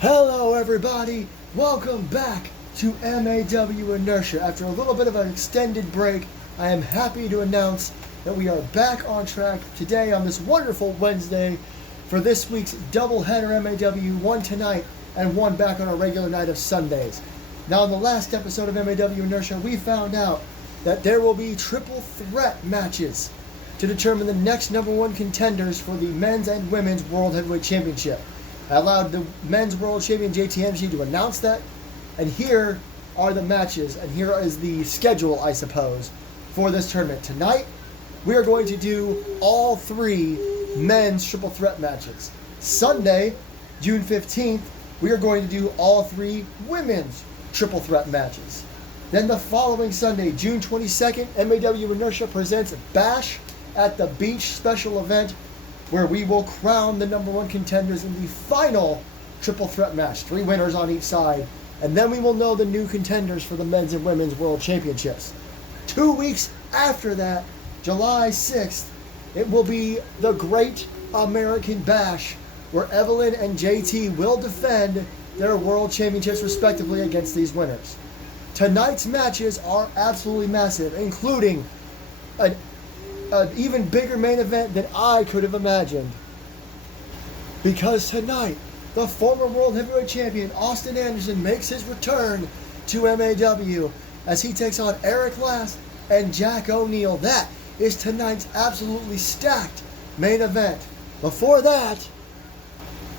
Hello everybody, welcome back to MAW Inertia. After a little bit of an extended break, I am happy to announce that we are back on track today on this wonderful Wednesday for this week's doubleheader MAW, one tonight and one back on our regular night of Sundays. Now in the last episode of MAW Inertia, we found out that there will be triple threat matches to determine the next number one contenders for the men's and women's World Heavyweight Championship. I allowed the men's world champion JT Anderson to announce that, and here are the matches, and here is the schedule, I suppose, for this tournament. Tonight, we are going to do all three men's triple threat matches. Sunday, June 15th, we are going to do all three women's triple threat matches. Then the following Sunday, June 22nd, MAW Inertia presents Bash at the Beach special event, where we will crown the number one contenders in the final triple threat match. 3 winners on each side. And then we will know the new contenders for the men's and women's world championships. 2 weeks after that, July 6th, it will be the Great American Bash, where Evelyn and JT will defend their world championships respectively against these winners. Tonight's matches are absolutely massive, including an even bigger main event than I could have imagined. Because tonight, the former World Heavyweight Champion Austin Anderson makes his return to MAW as he takes on Eric Last and Jack O'Neil. That is tonight's absolutely stacked main event. Before that,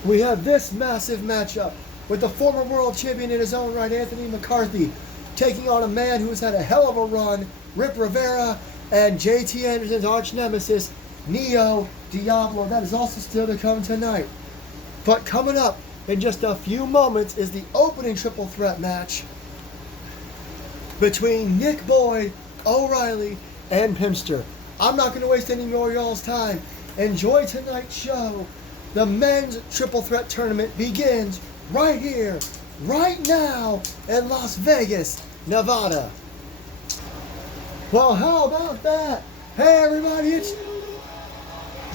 we have this massive matchup with the former world champion in his own right, Anthony McCarthy, taking on a man who's had a hell of a run, Rip Rivera, and JT Anderson's arch nemesis, Neo Diablo. That is also still to come tonight. But coming up in just a few moments is the opening triple threat match between Nick Boyd, O'Reilly, and Pimster. I'm not going to waste any more of y'all's time. Enjoy tonight's show. The men's triple threat tournament begins right here, right now in Las Vegas, Nevada. Well, how about that? Hey everybody, it's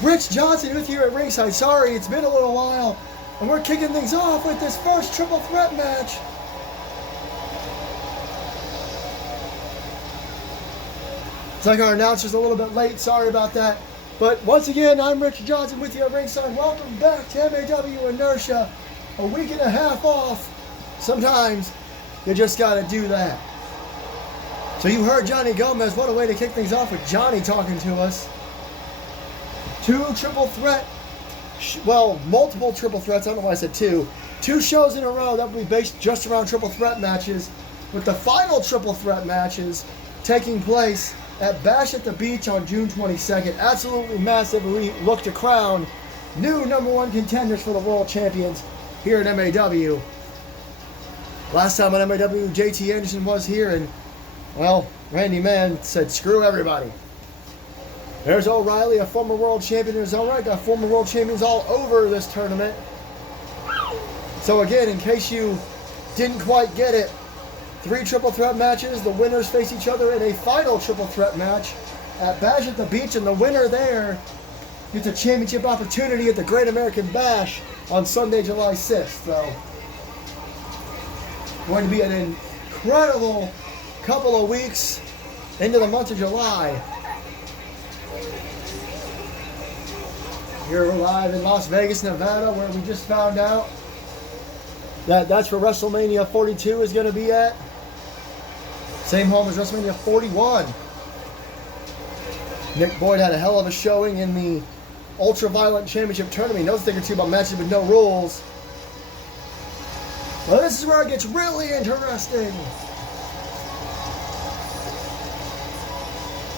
Rich Johnson with you at ringside. Sorry, it's been a little while, and we're kicking things off with this first triple threat match. It's like our announcer's a little bit late, sorry about that. But once again, I'm Rich Johnson with you at ringside. Welcome back to MAW Inertia, a week and a half off. Sometimes you just gotta do that. So you heard Johnny Gomez. What a way to kick things off with Johnny talking to us. 2 triple threat, multiple triple threats. I don't know why I said 2. 2 shows in a row that will be based just around triple threat matches, with the final triple threat matches taking place at Bash at the Beach on June 22nd. Absolutely massive. We look to crown new number one contenders for the world champions here at MAW. Last time on MAW, JT Anderson was here, and well, Randy Mann said, screw everybody. There's O'Reilly, a former world champion in his own right. Got former world champions all over this tournament. So again, in case you didn't quite get it, 3 triple threat matches. The winners face each other in a final triple threat match at Bash at the Beach, and the winner there gets a championship opportunity at the Great American Bash on Sunday, July 6th. So, going to be an incredible couple of weeks into the month of July. Here we're live in Las Vegas, Nevada, where we just found out that that's where WrestleMania 42 is going to be at. Same home as WrestleMania 41. Nick Boyd had a hell of a showing in the Ultra-Violent Championship tournament. He knows a thing or two about matches with no rules. Well, this is where it gets really interesting.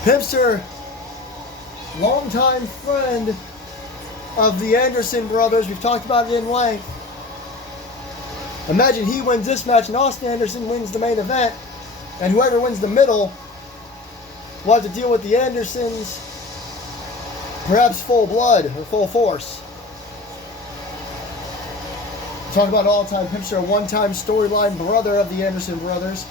Pimster, longtime friend of the Anderson brothers. We've talked about it in length. Imagine he wins this match and Austin Anderson wins the main event, and whoever wins the middle will have to deal with the Andersons, perhaps full blood or full force. Talk about all-time Pimster, a one-time storyline brother of the Anderson brothers.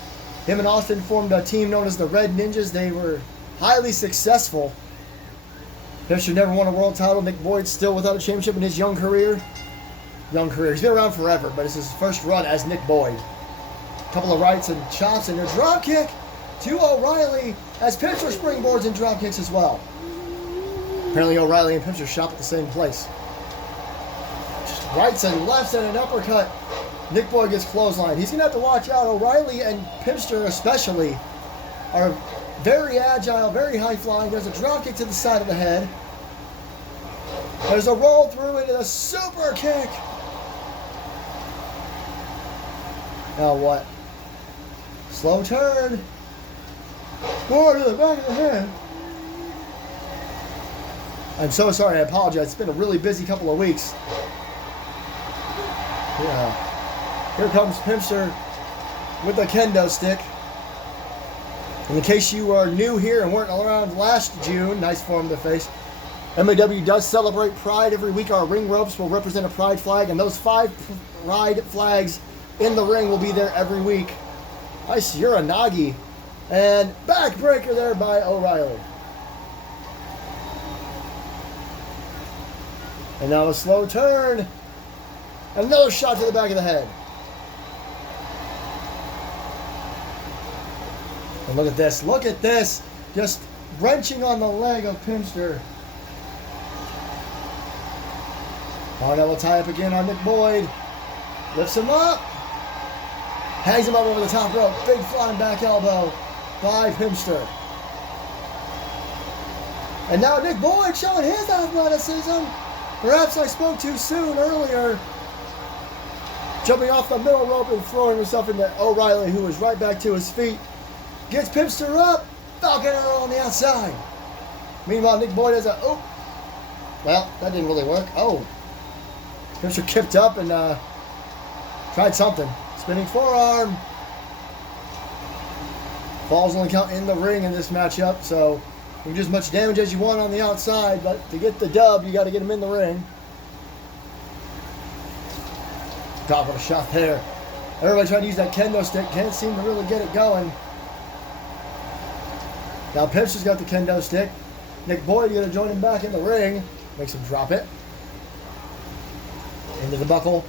Him and Austin formed a team known as the Red Ninjas. They were highly successful. Pimster never won a world title. Nick Boyd still without a championship in his young career. young career. He's been around forever, but it's his first run as Nick Boyd. A couple of rights and chops and a drop kick to O'Reilly as Pimster springboards and drop kicks as well. Apparently O'Reilly and Pimster shop at the same place. Just rights and lefts and an uppercut. Nick Boyd gets clotheslined. He's going to have to watch out. O'Reilly and Pimster especially are very agile, very high flying. There's a drop kick to the side of the head. There's a roll through into the super kick. Now what? Slow turn. Forward to the back of the head. I'm so sorry. I apologize. It's been a really busy couple of weeks. Yeah. Here comes Pimster with the kendo stick. In case you are new here and weren't around last June, nice form of the face. MAW does celebrate Pride every week. Our ring ropes will represent a Pride flag, and those 5 Pride flags in the ring will be there every week. Nice Uranagi. And backbreaker there by O'Reilly. And now a slow turn. Another shot to the back of the head. And look at this. Look at this. Just wrenching on the leg of Pimster. Oh, now we'll tie up again on Nick Boyd. Lifts him up. Hangs him up over the top rope. Big flying back elbow by Pimster. And now Nick Boyd showing his athleticism. Perhaps I spoke too soon earlier. Jumping off the middle rope and throwing himself into O'Reilly, who was right back to his feet. Gets Pimster up. Falcon Arrow on the outside. Meanwhile, Nick Boyd has a... Oh. Well, that didn't really work. Oh. Pimster kicked up and tried something. Spinning forearm. Falls on the count in the ring in this matchup, so you can do as much damage as you want on the outside, but to get the dub, you got to get him in the ring. God, what a shot there. Everybody trying to use that kendo stick. Can't seem to really get it going. Now Pimster's got the kendo stick. Nick Boyd going to join him back in the ring. Makes him drop it. Into the buckle.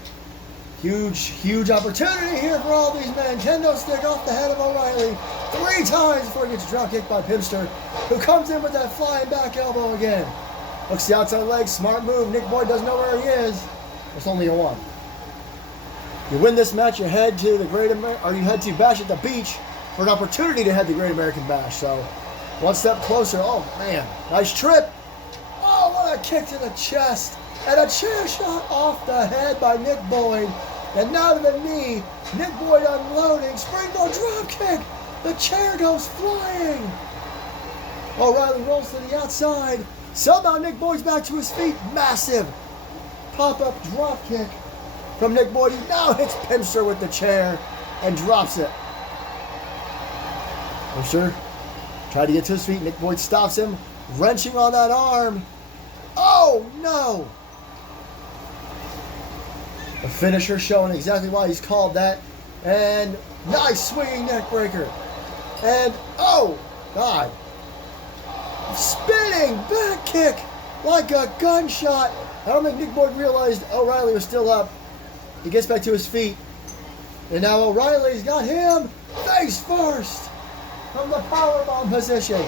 Huge opportunity here for all these men. Kendo stick off the head of O'Reilly 3 times before he gets drop kicked by Pimster, who comes in with that flying back elbow again. Looks the outside leg. Smart move. Nick Boyd doesn't know where he is. It's only a 1. You win this match, you head to the you head to Bash at the Beach for an opportunity to head the Great American Bash. So, one step closer. Oh man, nice trip. Oh, what a kick to the chest. And a chair shot off the head by Nick Boyd. And now to the knee. Nick Boyd unloading. Springboard drop kick. The chair goes flying. O'Reilly rolls to the outside. Somehow Nick Boyd's back to his feet. Massive pop-up drop kick from Nick Boyd. He now hits Pimster with the chair and drops it. Pimster tried to get to his feet. Nick Boyd stops him. Wrenching on that arm. Oh, no. The finisher showing exactly why he's called that. And nice swinging neck breaker. And, oh, God. Spinning back kick like a gunshot. I don't think Nick Boyd realized O'Reilly was still up. He gets back to his feet. And now O'Reilly's got him face first from the powerbomb position.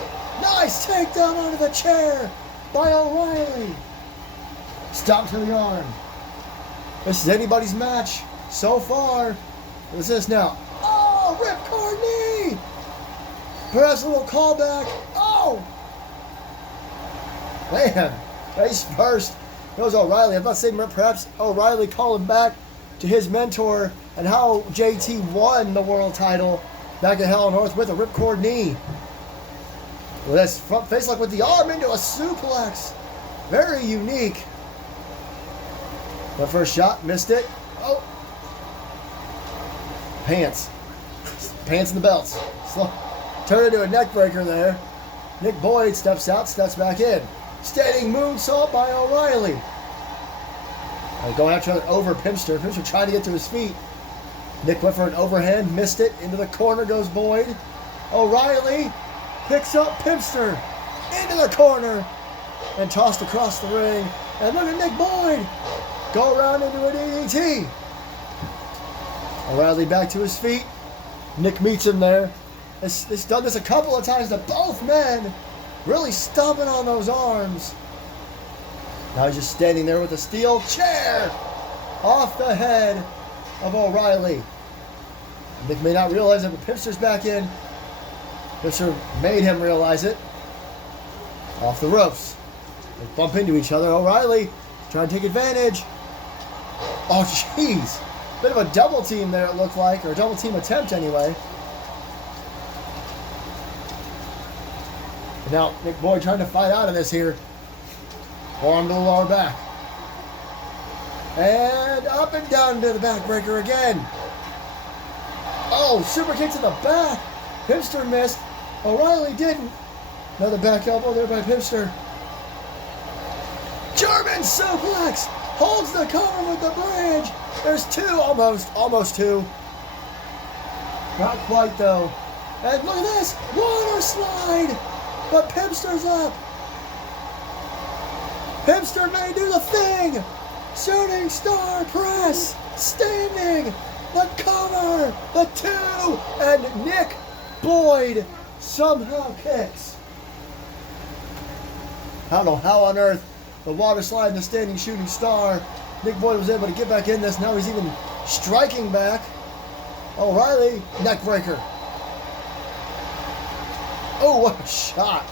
Nice takedown onto the chair by O'Reilly. Stop to the arm. This is anybody's match so far. What's this now? Oh, ripcord knee. Perhaps a little callback. Oh. Man, face first. Goes O'Reilly. I'm not saying perhaps O'Reilly calling back to his mentor and how JT won the world title back at Hell on Earth with a ripcord knee. Well, that's front face lock with the arm into a suplex. Very unique. The first shot, missed it. Oh. Pants. Pants and the belts. Slow. Turn into a neck breaker there. Nick Boyd steps out, steps back in. Standing moonsault by O'Reilly. Going after over Pimster. Pimster trying to get to his feet. Nick went for an overhand, missed it. Into the corner goes Boyd. O'Reilly picks up Pimster into the corner and tossed across the ring. And look at Nick Boyd. Go around into a DDT. O'Reilly back to his feet. Nick meets him there. It's done this a couple of times to both men. Really stomping on those arms. Now he's just standing there with a steel chair off the head of O'Reilly. Nick may not realize it, but Pipster's back in. Pipster made him realize it. Off the ropes. They bump into each other. O'Reilly trying to take advantage. Oh, jeez. Bit of a double team there, it looked like, or a double team attempt anyway. And now Nick Boyd trying to fight out of this here. Forearm to the lower back. And up and down to the backbreaker again. Oh, super kick to the back. Pipster missed. O'Reilly didn't. Another back elbow there by Pipster. German suplex. Holds the cover with the bridge. There's two, almost two. Not quite though. And look at this, water slide. But Pipster's up. Pipster may do the thing. Shooting star press. Standing. The cover. The two. And Nick Boyd somehow kicks. I don't know how on earth the water slide and the standing shooting star. Nick Boyd was able to get back in this. Now he's even striking back. O'Reilly, neck breaker. Oh, what a shot.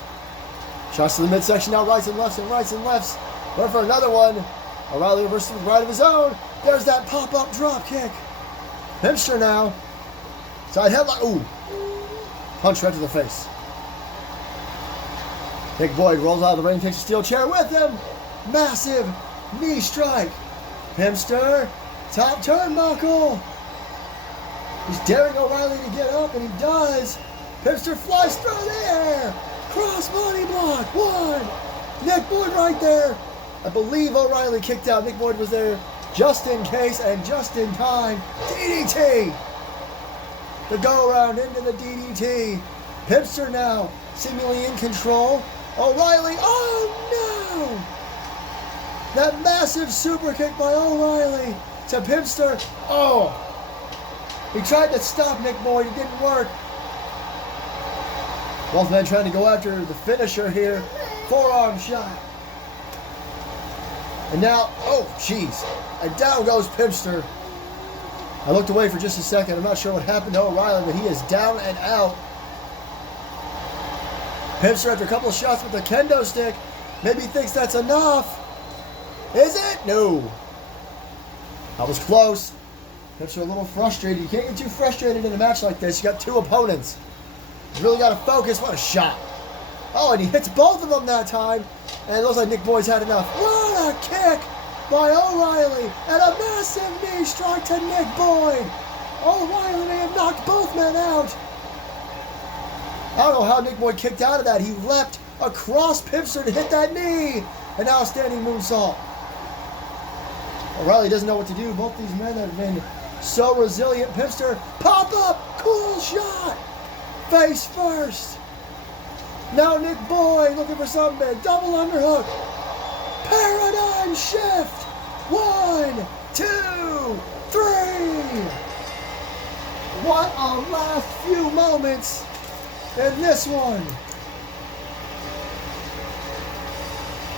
Shots to the midsection now, rights and lefts and rights and lefts. Went for another one. O'Reilly reverses the right of his own. There's that pop-up drop kick. Pipster now. Side headlock. Ooh. Punch right to the face. Nick Boyd rolls out of the ring, takes a steel chair with him. Massive knee strike. Pipster, top turnbuckle. He's daring O'Reilly to get up, and he does. Pipster flies through the air. Cross body block. One. Nick Boyd right there. I believe O'Reilly kicked out. Nick Boyd was there just in case and just in time. DDT. The go around into the DDT. Pipster now seemingly in control. O'Reilly. Oh no! That massive super kick by O'Reilly to Pipster. Oh! He tried to stop Nick Boyd. It didn't work. Both men trying to go after the finisher here. Forearm shot. And now, oh, jeez. And down goes Pipster. I looked away for just a second. I'm not sure what happened to O'Reilly, but he is down and out. Pipster, after a couple of shots with the kendo stick, maybe thinks that's enough. Is it? No. That was close. Pipster a little frustrated. You can't get too frustrated in a match like this. You got two opponents. You really got to focus. What a shot. Oh, and he hits both of them that time. And it looks like Nick Boyd's had enough. What a kick by O'Reilly. And a massive knee strike to Nick Boyd. O'Reilly may have knocked both men out. I don't know how Nick Boyd kicked out of that. He leapt across Pipster to hit that knee. And now a standing moonsault. O'Reilly doesn't know what to do. Both these men have been so resilient. Pipster, pop up, cool shot. Face first. Now Nick Boyd looking for something big. Double underhook. Paradigm shift. 1, 2, 3. What a last few moments in this one.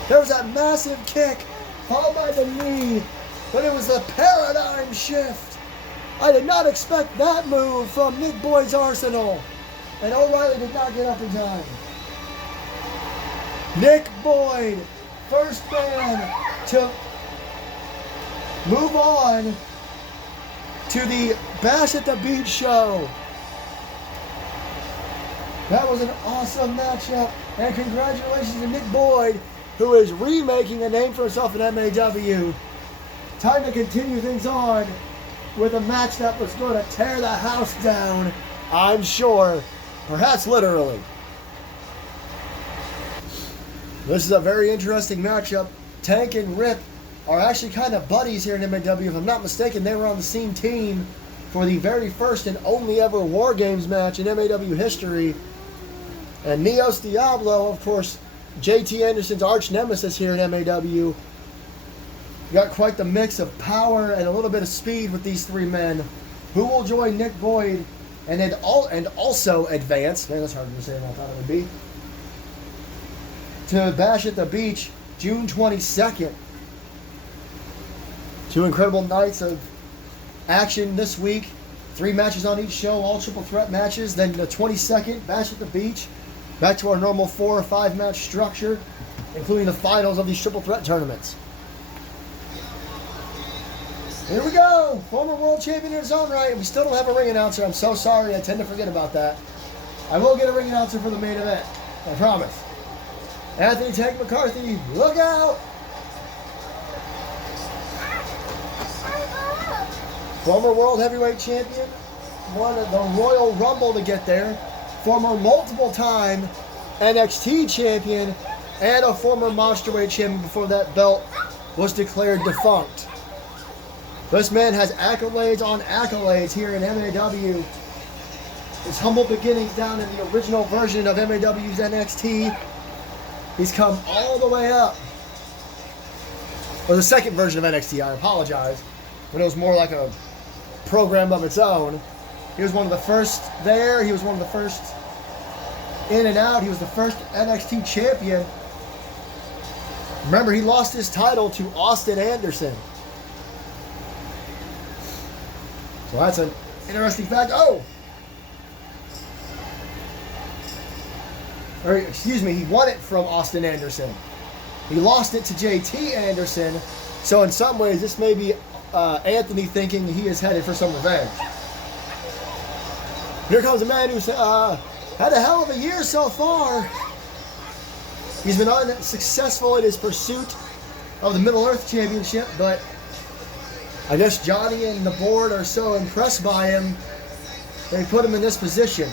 There was that massive kick followed by the knee, but it was a paradigm shift. I did not expect that move from Nick Boyd's arsenal, and O'Reilly did not get up in time. Nick Boyd, first man to move on to the Bash at the Beach show. That was an awesome matchup, and congratulations to Nick Boyd, who is remaking a name for himself in MAW. Time to continue things on with a match that was going to tear the house down, I'm sure, perhaps literally. This is a very interesting matchup. Tank and Rip are actually kind of buddies here in MAW. If I'm not mistaken, they were on the same team for the very first and only ever War Games match in MAW history. And Neos Diablo, of course, JT Anderson's arch nemesis here in MAW. We got quite the mix of power and a little bit of speed with these three men. Who will join Nick Boyd and also advance? Man, that's harder to say than I thought it would be. To Bash at the Beach, June 22nd. Two incredible nights of action this week. 3 matches on each show, all triple threat matches. Then the 22nd, Bash at the Beach. Back to our normal 4 or 5 match structure, including the finals of these triple threat tournaments. Here we go. Former world champion in his own right. We still don't have a ring announcer. I'm so sorry. I tend to forget about that. I will get a ring announcer for the main event. I promise. Anthony Tank McCarthy, look out. Former world heavyweight champion. Won the Royal Rumble to get there. Former multiple-time NXT champion. And a former monsterweight champion before that belt was declared defunct. This man has accolades on accolades here in MAW. His humble beginnings down in the original version of MAW's NXT. He's come all the way up. Or the second version of NXT, I apologize. When it was more like a program of its own. He was one of the first there. He was one of the first in and out. He was the first NXT champion. Remember, he lost his title to Austin Anderson. So that's an interesting fact. Oh! Or, excuse me, he won it from Austin Anderson. He lost it to JT Anderson. So in some ways, this may be Anthony thinking he is headed for some revenge. Here comes a man who's had a hell of a year so far. He's been unsuccessful in his pursuit of the Middle Earth Championship, but I guess Johnny and the board are so impressed by him, they put him in this position.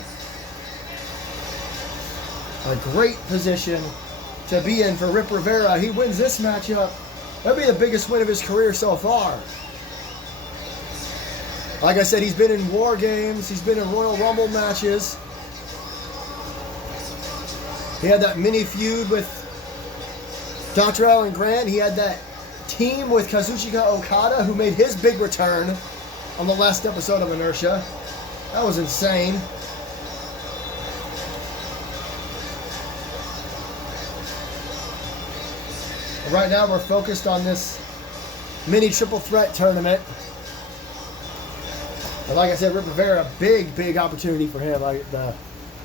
A great position to be in for Rip Rivera. He wins this matchup. That'll be the biggest win of his career so far. Like I said, he's been in War Games. He's been in Royal Rumble matches. He had that mini feud with Dr. Alan Grant. He had that team with Kazuchika Okada, who made his big return on the last episode of Inertia. That was insane. Right now we're focused on this mini triple threat tournament. And like I said, Rip Rivera, big opportunity for him. Like the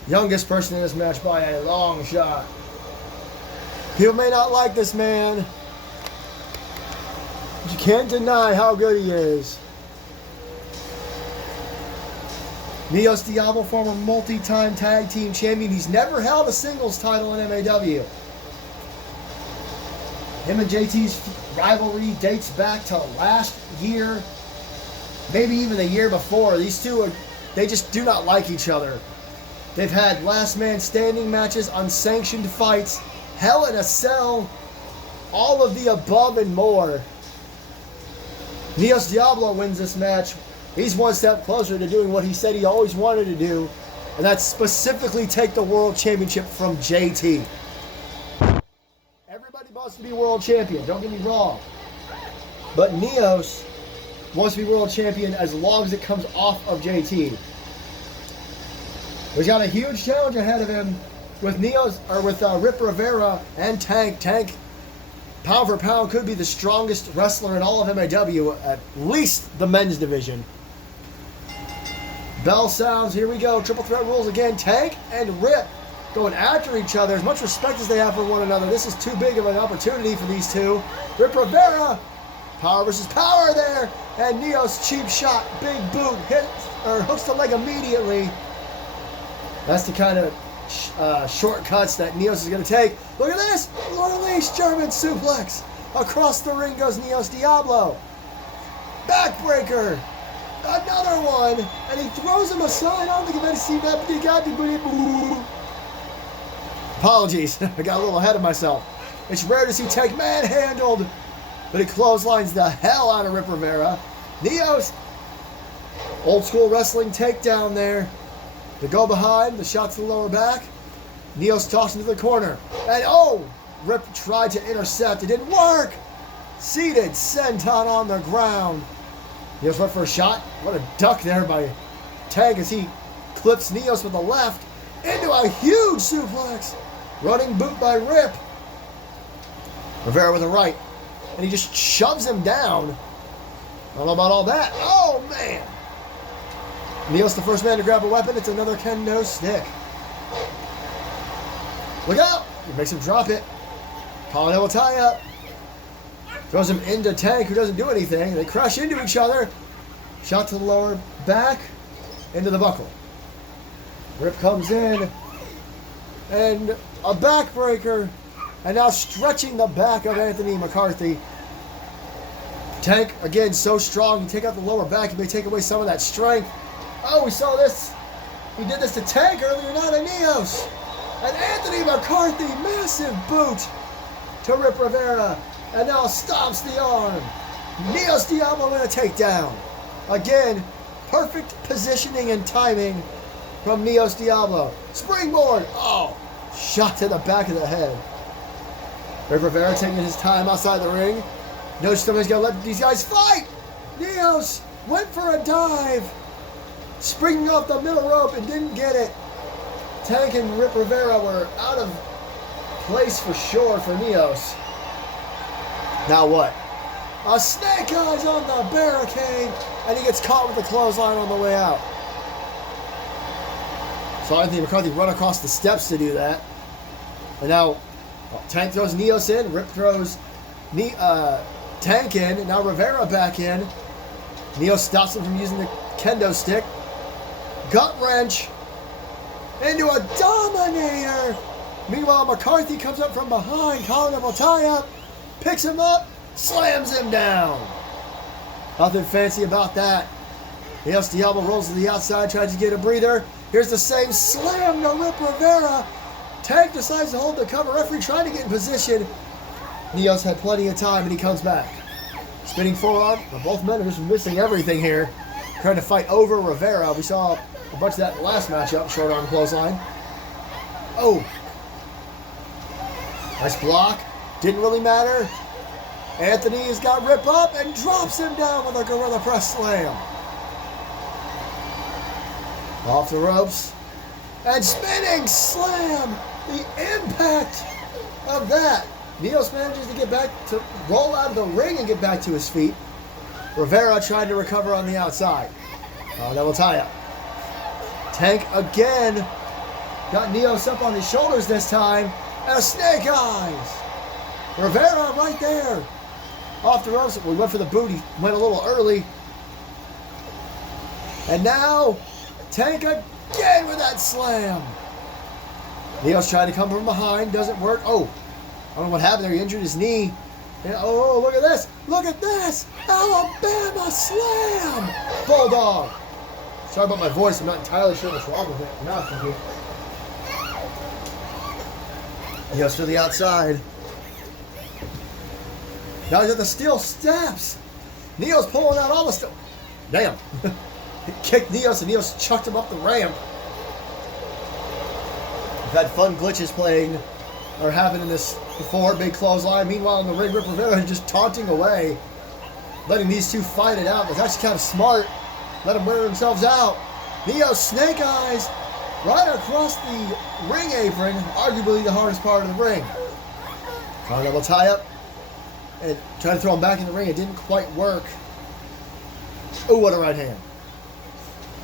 youngest person in this match by a long shot. People may not like this man, but you can't deny how good he is. Neos Diablo, former multi-time tag team champion. He's never held a singles title in MAW. Him and JT's rivalry dates back to last year, maybe even the year before. These two, they just do not like each other. They've had last man standing matches, unsanctioned fights, Hell in a Cell, all of the above and more. Neos Diablo wins this match. He's one step closer to doing what he said he always wanted to do, and that's specifically take the world championship from JT. Everybody wants to be world champion, don't get me wrong. But Neos wants to be world champion as long as it comes off of JT. He's got a huge challenge ahead of him with Rip Rivera and Tank. Tank, pound for pound, could be the strongest wrestler in all of MAW, at least the men's division. Bell sounds, here we go. Triple threat rules again. Tank and Rip going after each other. As much respect as they have for one another, this is too big of an opportunity for these two. Rip Rivera, power versus power there. And Neos, cheap shot, big boot, hooks the leg immediately. That's the kind of shortcuts that Neos is going to take. Look at this! Unleashed German suplex. Across the ring goes Neos Diablo. Backbreaker. Another one. And he throws him aside. I don't think I've ever seen that. Apologies. I got a little ahead of myself. It's rare to see Tank manhandled, but he clotheslines the hell out of Rip Rivera. Neos. Old school wrestling takedown there. The go behind, the shot to the lower back. Neos tossed into the corner. And oh! Rip tried to intercept. It didn't work. Seated senton on the ground. Neos went for a shot. What a duck there by Tank as he clips Neos with the left into a huge suplex. Running boot by Rip. Rivera with a right. And he just shoves him down. I don't know about all that. Oh, man. Neos the first man to grab a weapon. It's another kendo stick. Look out. He makes him drop it. Colin will tie up. Throws him into Tank, who doesn't do anything. They crash into each other. Shot to the lower back. Into the buckle. Rip comes in. And a backbreaker. And now stretching the back of Anthony McCarthy. Tank, again, so strong. You take out the lower back, you may take away some of that strength. Oh, we saw this. He did this to Tank earlier, not to Neos. And Anthony McCarthy, massive boot to Rip Rivera. And now stomps the arm. Neos Diablo in a takedown. Again, perfect positioning and timing from Neos Diablo. Springboard. Oh, shot to the back of the head. Rip Rivera taking his time outside the ring. No, somebody's going to let these guys fight. Neos went for a dive. Springing off the middle rope and didn't get it. Tank and Rip Rivera were out of place for sure for Neos. Now what? A snake eyes on the barricade, and he gets caught with the clothesline on the way out. So Anthony McCarthy run across the steps to do that. And now Tank throws Neos in, Rip throws Tank in, and now Rivera back in. Neos stops him from using the kendo stick. Gut wrench into a dominator. Meanwhile, McCarthy comes up from behind. Colin will tie up, picks him up, slams him down. Nothing fancy about that. Neos Diablo rolls to the outside, tries to get a breather. Here's the same slam to Rip Rivera. Tank decides to hold the cover. Referee trying to get in position. Neos had plenty of time, and he comes back. Spinning forearm. Both men are just missing everything here. Trying to fight over Rivera. We saw a bunch of that in the last matchup. Short arm clothesline. Oh. Nice block. Didn't really matter. Anthony has got Rip up and drops him down with a gorilla press slam. Off the ropes. And spinning slam. The impact of that. Neos manages to get back to roll out of the ring and get back to his feet. Rivera trying to recover on the outside. Double tie up. Tank again. Got Neos up on his shoulders this time. And a snake eyes. Rivera right there. Off the ropes. We went for the boot. He went a little early. And now Tank again with that slam. Neos trying to come from behind. Doesn't work. Oh. I don't know what happened there. He injured his knee. And, oh, look at this. Look at this. Alabama slam. Bulldog. Sorry about my voice. I'm not entirely sure what's wrong with it. Not from here. Neos to the outside. Now he's at the steel steps. Neos pulling out all the stuff. Damn. He kicked Neos and Neos chucked him up the ramp. We've had fun glitches playing or happened in this before. Big clothesline. Meanwhile, in the ring, Rip Rivera just taunting away, letting these two fight it out. It's actually kind of smart. Let them wear themselves out. Neos snake eyes right across the ring apron, arguably the hardest part of the ring. Trying to double tie up and trying to throw him back in the ring. It didn't quite work. Oh, what a right hand.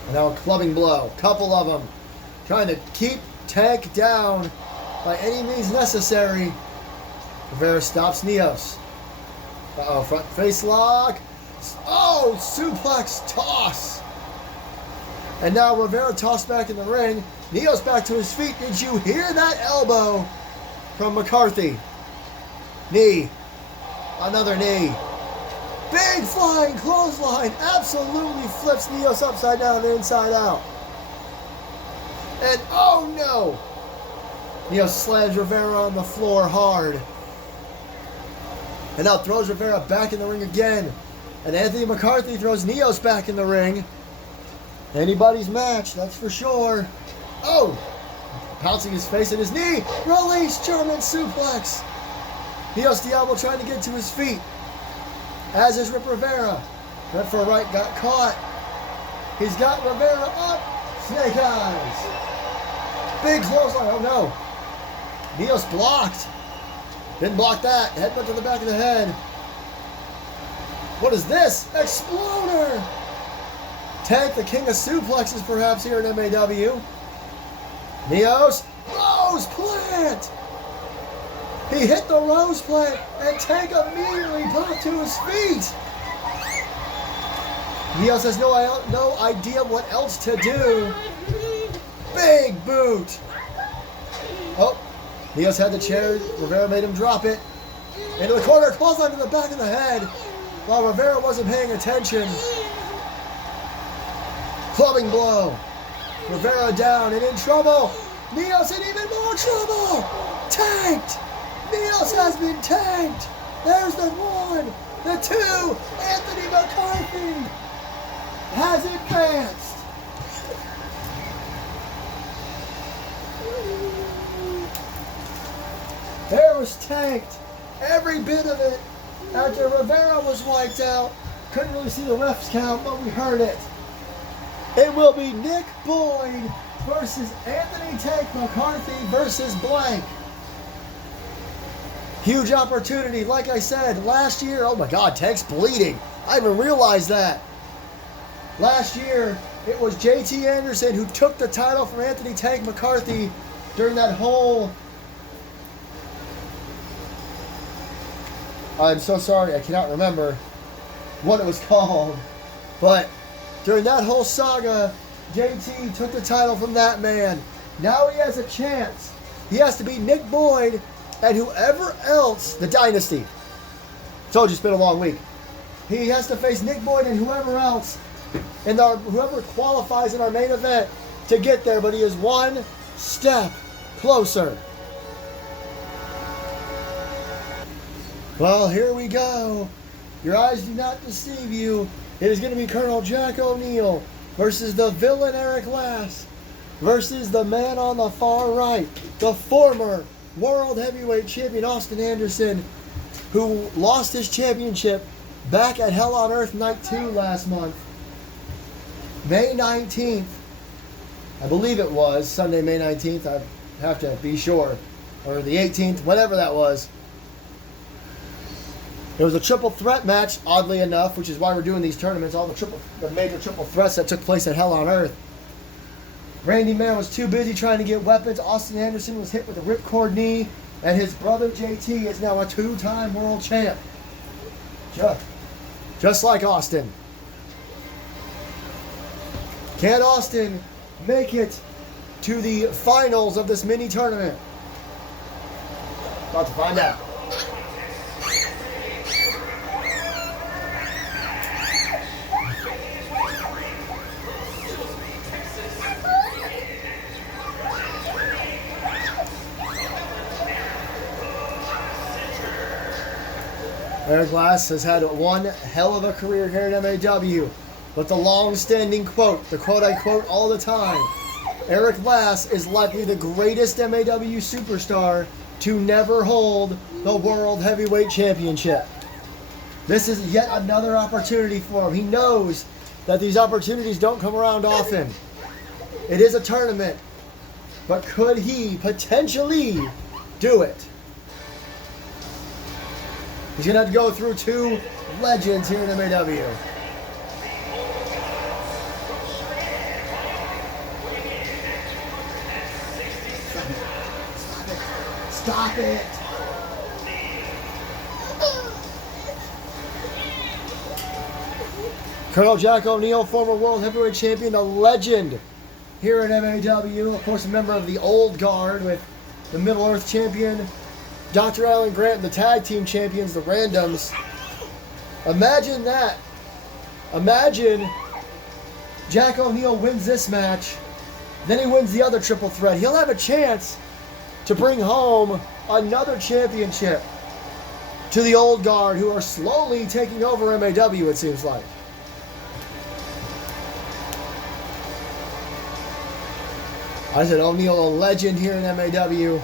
And now a clubbing blow. Couple of them. Trying to keep Tank down by any means necessary. Rivera stops Neos. Uh-oh, front face lock. Oh, suplex toss. And now Rivera tossed back in the ring. Neos back to his feet. Did you hear that elbow from McCarthy? Knee. Another knee. Big flying clothesline. Absolutely flips Neos upside down and inside out. And oh no. Neos slams Rivera on the floor hard. And now throws Rivera back in the ring again. And Anthony McCarthy throws Neos back in the ring. Anybody's match, that's for sure. Oh! Pouncing his face and his knee. Release German suplex. Neos Diablo trying to get to his feet. as is Rip Rivera. Went for a right, got caught. He's got Rivera up. Snake eyes. Big clothesline. Oh no. Neos blocked. Didn't block that. Head went to the back of the head. What is this? Exploder. Tank, the king of suplexes, perhaps, here in MAW. Neos. Rose plant. He hit the rose plant, and Tank immediately popped to his feet. Neos has no idea what else to do. Big boot. Oh, Neos had the chair. Rivera made him drop it. Into the corner, clothesline to the back of the head. While Rivera wasn't paying attention. Clubbing blow. Rivera down and in trouble. Neos in even more trouble. Tanked. Neos has been tanked. There's the one, the two. Anthony McCarthy has advanced. There was tanked. Every bit of it. After Rivera was wiped out. Couldn't really see the ref's count, but we heard it. It will be Nick Boyd versus Anthony Tank McCarthy versus blank. Huge opportunity. Like I said, last year, oh my God, Tank's bleeding. I didn't even realize that. Last year, it was JT Anderson who took the title from Anthony Tank McCarthy during that whole... I'm so sorry, I cannot remember what it was called. But during that whole saga, JT took the title from that man. Now he has a chance. He has to beat Nick Boyd and whoever else, the Dynasty. Told you it's been a long week. He has to face Nick Boyd and whoever else, and whoever qualifies in our main event to get there, but he is one step closer. Well, here we go. Your eyes do not deceive you. It is going to be Colonel Jack O'Neil versus the villain Eric Lass versus the man on the far right, the former World Heavyweight Champion Austin Anderson, who lost his championship back at Hell on Earth Night 2 last month. May 19th, I believe it was, Sunday, May 19th, I have to be sure, or the 18th, whatever that was. It was a triple threat match, oddly enough, which is why we're doing these tournaments, all the major triple threats that took place at Hell on Earth. Randy Mann was too busy trying to get weapons. Austin Anderson was hit with a ripcord knee, and his brother JT is now a two-time world champ. Just like Austin. Can Austin make it to the finals of this mini tournament? About to find out. Eric Lass has had one hell of a career here at MAW, but the long-standing quote, the quote I quote all the time, Eric Lass is likely the greatest MAW superstar to never hold the World Heavyweight Championship. This is yet another opportunity for him. He knows that these opportunities don't come around often. It is a tournament, but could he potentially do it? He's going to have to go through two legends here in MAW. Stop it. Colonel Jack O'Neil, former World Heavyweight Champion, a legend here in MAW. Of course, a member of the Old Guard with the Middle Earth Champion, Dr. Alan Grant, and the Tag Team Champions, the Randoms. Imagine that. Imagine Jack O'Neil wins this match, then he wins the other triple threat. He'll have a chance to bring home another championship to the Old Guard, who are slowly taking over MAW, it seems like. I said O'Neil, a legend here in MAW.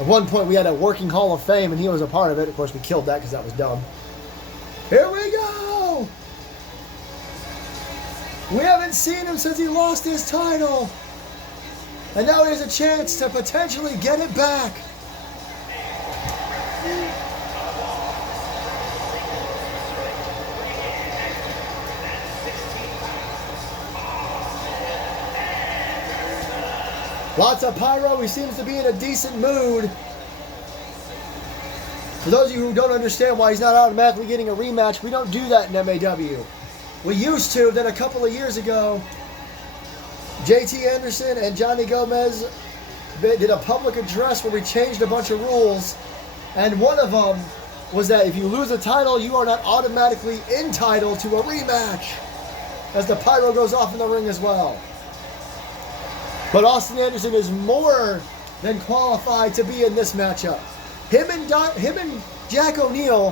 At one point, we had a working Hall of Fame, and he was a part of it. Of course, we killed that because that was dumb. Here we go. We haven't seen him since he lost his title. And now he has a chance to potentially get it back. Lots of pyro. He seems to be in a decent mood. For those of you who don't understand why he's not automatically getting a rematch, we don't do that in MAW. We used to. Then a couple of years ago, JT Anderson and Johnny Gomez did a public address where we changed a bunch of rules. And one of them was that if you lose a title, you are not automatically entitled to a rematch, as the pyro goes off in the ring as well. But Austin Anderson is more than qualified to be in this matchup. Him and Jack O'Neil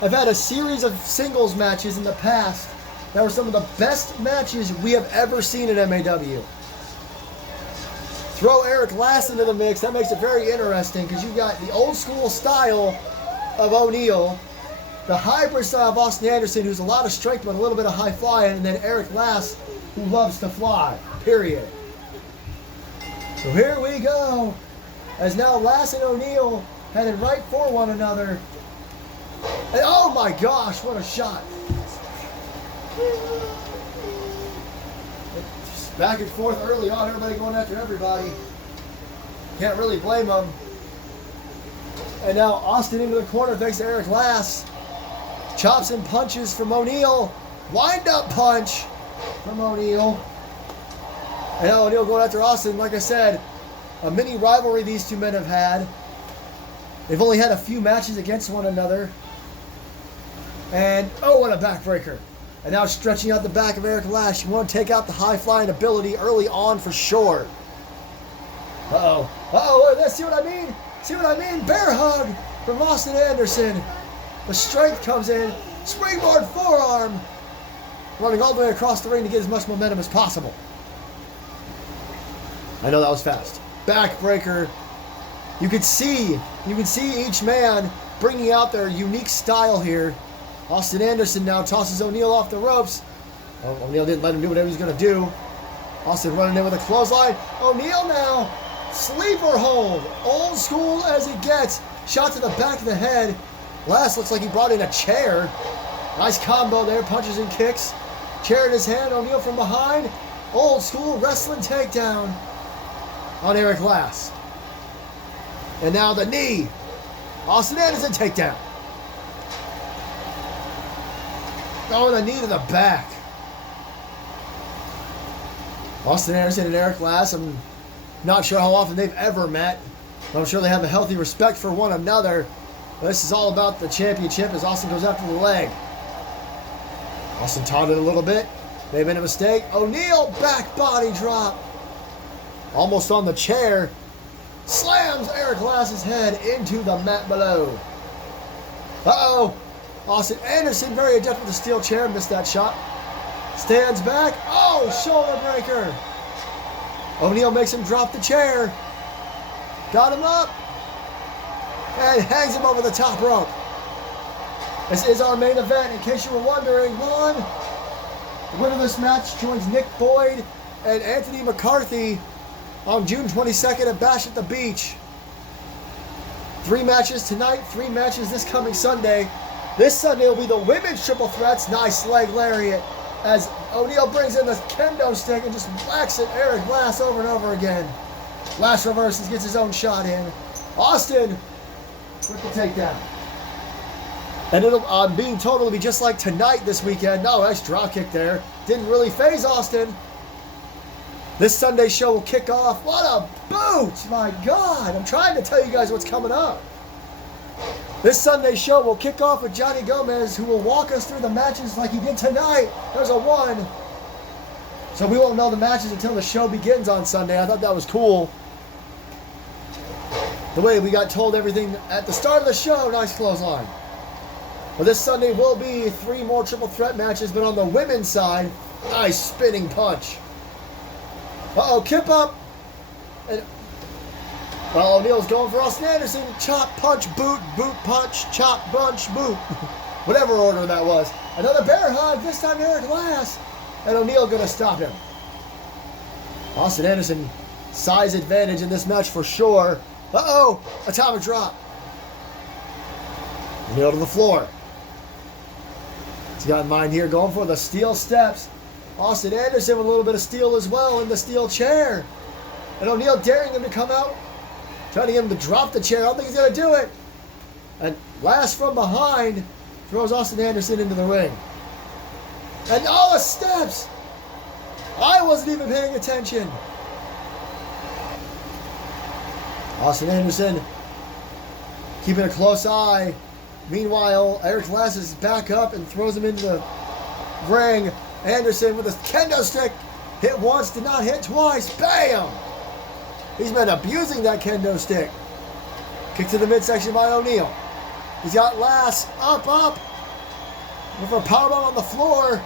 have had a series of singles matches in the past that were some of the best matches we have ever seen in MAW. Throw Eric Lass into the mix, that makes it very interesting because you got the old school style of O'Neil, the hybrid style of Austin Anderson, who's a lot of strength but a little bit of high flying, and then Eric Lass, who loves to fly, period. So here we go, as now Lass and O'Neil headed right for one another. And oh my gosh, what a shot. Just back and forth early on, everybody going after everybody. Can't really blame them. And now Austin into the corner thanks to Eric Lass. Chops and punches from O'Neil. Wind up punch from O'Neil. And now O'Neil going after Austin. Like I said, a mini rivalry these two men have had. They've only had a few matches against one another. And, oh, what a backbreaker. And now stretching out the back of Eric Lass. You want to take out the high-flying ability early on for sure. Uh-oh. Uh-oh, see what I mean? See what I mean? Bear hug from Austin Anderson. The strength comes in. Springboard forearm. Running all the way across the ring to get as much momentum as possible. I know that was fast. Backbreaker. You could see each man bringing out their unique style here. Austin Anderson now tosses O'Neil off the ropes. Oh, O'Neil didn't let him do whatever he was going to do. Austin running in with a clothesline. O'Neil now, sleeper hold. Old school as it gets. Shot to the back of the head. Lass looks like he brought in a chair. Nice combo there, punches and kicks. Chair in his hand, O'Neil from behind. Old school wrestling takedown on Eric Lass. And now the knee. Austin Anderson takedown. Oh, and a knee to the back. Austin Anderson and Eric Lass, I'm not sure how often they've ever met. I'm sure they have a healthy respect for one another. But this is all about the championship as Austin goes after the leg. Austin taunted a little bit. May have been a mistake. O'Neil, back body drop. Almost on the chair. Slams Eric Lass's head into the mat below. Uh-oh. Austin Anderson, very adept with the steel chair, missed that shot. Stands back. Oh, shoulder breaker. O'Neil makes him drop the chair. Got him up. And hangs him over the top rope. This is our main event, in case you were wondering. The winner of this match joins Nick Boyd and Anthony McCarthy on June 22nd at Bash at the Beach. 3 matches tonight, 3 matches this coming Sunday. This Sunday will be the women's triple threats. Nice leg lariat as O'Neil brings in the kendo stick and just whacks at Eric Lass over and over again. Lass reverses, gets his own shot in. Austin with the takedown. And I'm being told it'll be just like tonight this weekend. No, nice drop kick there. Didn't really phase Austin. This Sunday show will kick off. What a boot! My God, I'm trying to tell you guys what's coming up. This Sunday show will kick off with Johnny Gomez, who will walk us through the matches like he did tonight. There's a 1. So we won't know the matches until the show begins on Sunday. I thought that was cool. The way we got told everything at the start of the show. Nice clothesline. Well, this Sunday will be 3 more triple threat matches, but on the women's side, nice spinning punch. Uh-oh, kip up. And well, O'Neil's going for Austin Anderson. Chop, punch, boot, boot, punch, chop, punch, boot. Whatever order that was. Another bear hug, this time Eric Lass. And O'Neal going to stop him. Austin Anderson, size advantage in this match for sure. Uh-oh, atomic drop. O'Neal to the floor. He's got in mind here, going for the steel steps. Austin Anderson with a little bit of steel as well in the steel chair. And O'Neal daring him to come out, trying to get him to drop the chair. I don't think he's going to do it. And Lass from behind throws Austin Anderson into the ring. And all the steps! I wasn't even paying attention. Austin Anderson keeping a close eye. Meanwhile, Eric Lass is back up and throws him into the ring. Anderson with a kendo stick. Hit once, did not hit twice. Bam! He's been abusing that kendo stick. Kick to the midsection by O'Neal. He's got Lass up. With a powerbomb on the floor.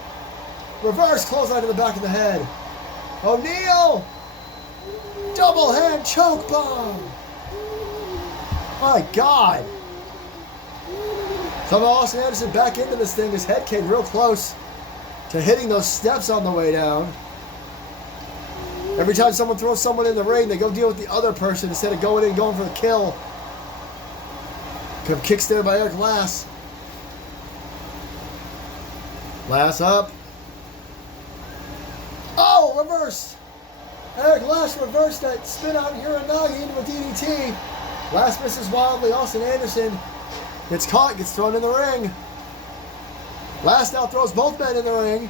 Reverse clothesline to the back of the head. O'Neal! Double hand choke bomb! My God! Somehow Austin Anderson back into this thing. His head came real close to hitting those steps on the way down. Every time someone throws someone in the ring, they go deal with the other person instead of going in and going for the kill. Kicks there by Eric Lass. Lass up. Oh, reversed. Eric Lass reversed that spin out Uranagi into a DDT. Lass misses wildly. Austin Anderson gets caught, gets thrown in the ring. Lass now throws both men in the ring.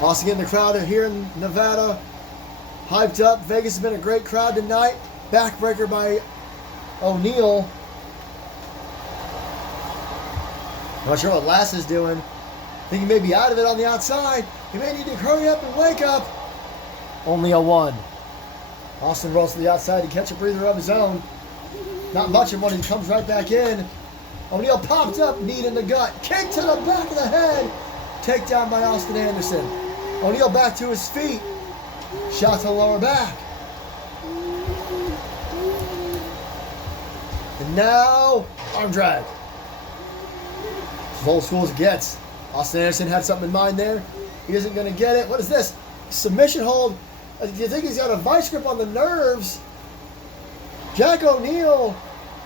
Austin getting the crowd here in Nevada hyped up. Vegas has been a great crowd tonight. Backbreaker by O'Neal. Not sure what Lass is doing. I think he may be out of it on the outside. He may need to hurry up and wake up. Only a 1. Austin rolls to the outside to catch a breather of his own. Not much of one. He comes right back in. O'Neal popped up, knee in the gut. Kick to the back of the head. Takedown by Austin Anderson. O'Neal back to his feet. Shot to the lower back. And now, arm drag. As old school as it gets. Austin Anderson had something in mind there. He isn't going to get it. What is this? Submission hold. Do you think he's got a vice grip on the nerves? Jack O'Neal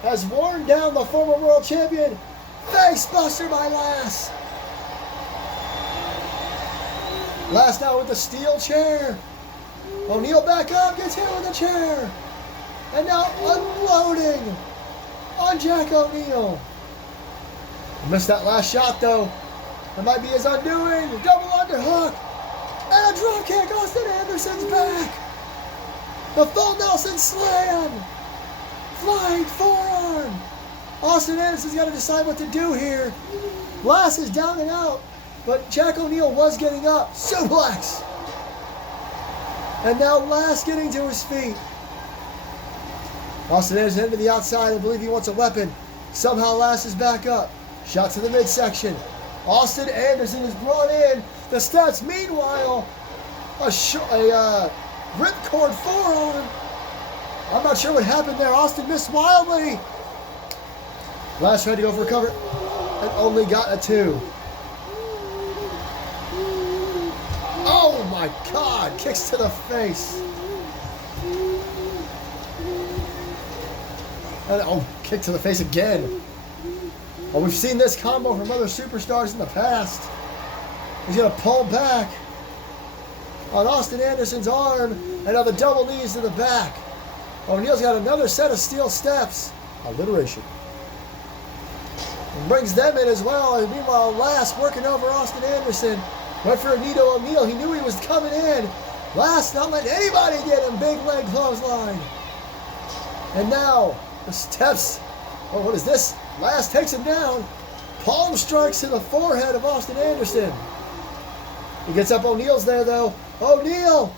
has worn down the former world champion. Face buster by Lass. Lass now with the steel chair. O'Neal back up, gets hit with the chair. And now unloading on Jack O'Neal. Missed that last shot though. That might be his undoing. Double underhook. And a drop kick. Austin Anderson's back. The full Nelson slam. Flying forearm. Austin Anderson's got to decide what to do here. Lass is down and out. But Jack O'Neal was getting up. Suplex. And now Lass getting to his feet. Austin Anderson into the outside. I believe he wants a weapon. Somehow Lass is back up. Shot to the midsection. Austin Anderson is brought in. The steps. Meanwhile, a ripcord forearm. I'm not sure what happened there. Austin missed wildly. Lass tried to go for a cover and only got a 2. Oh my God. Kicks to the face. And kick to the face again. Well, we've seen this combo from other superstars in the past. He's going to pull back on Austin Anderson's arm, and now the double knees to the back. O'Neal's got another set of steel steps. Alliteration. And brings them in as well. And meanwhile, Lass working over Austin Anderson. Went for a knee to O'Neal. He knew he was coming in. Lass not letting anybody get him. Big leg clothesline. And now the steps. Oh, what is this? Lass takes him down. Palm strikes to the forehead of Austin Anderson. He gets up. O'Neal's there, though. O'Neal!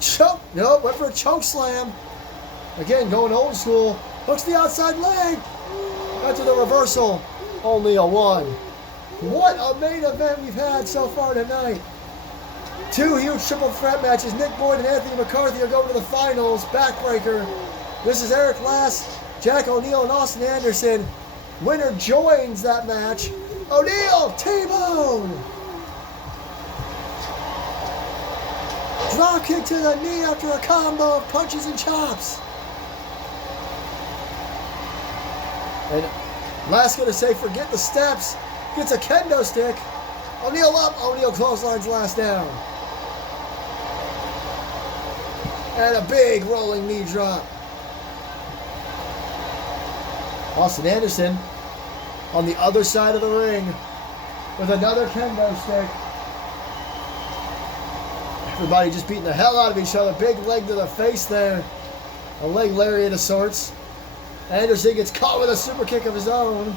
Choke. No, went for a choke slam. Again, going old school. Hooks the outside leg. After the reversal. Only a 1. What a main event we've had so far tonight. 2 huge triple threat matches. Nick Boyd and Anthony McCarthy are going to the finals. Backbreaker. This is Eric Lass, Jack O'Neal, and Austin Anderson. winner joins that match. O'Neal, T-bone. Drop kick to the knee after a combo of punches and chops. And last gonna say, forget the steps. Gets a kendo stick. O'Neal up. O'Neal clotheslines last down. And a big rolling knee drop. Austin Anderson on the other side of the ring with another kendo stick. Everybody just beating the hell out of each other. Big leg to the face there. A leg lariat of sorts. Anderson gets caught with a super kick of his own.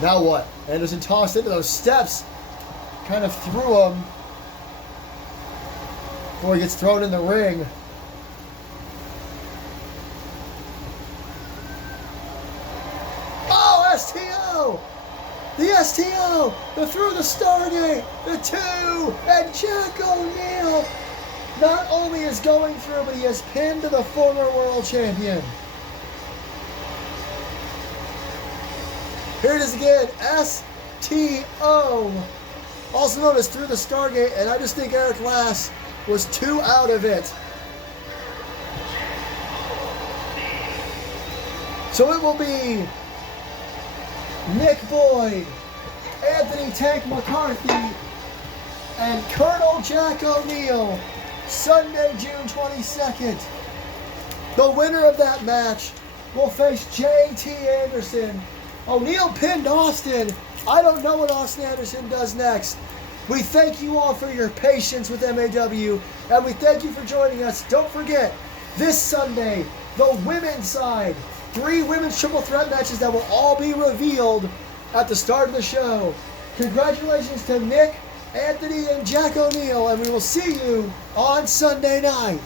Now what? Anderson tossed into those steps. Kind of threw him before he gets thrown in the ring. Oh, STO! The STO! The through the Stargate! The 2! And Jack O'Neal not only is going through, but he has pinned the former world champion. Here it is again, STO. Also known as through the Stargate, and I just think Eric Lass was 2 out of it. So it will be Nick Boyd, Anthony Tank McCarthy, and Colonel Jack O'Neal, Sunday, June 22nd. The winner of that match will face JT Anderson. O'Neal pinned Austin. I don't know what Austin Anderson does next. We thank you all for your patience with MAW, and we thank you for joining us. Don't forget, this Sunday, the women's side, 3 women's triple threat matches that will all be revealed at the start of the show. Congratulations to Nick, Anthony, and Jack O'Neal, and we will see you on Sunday night.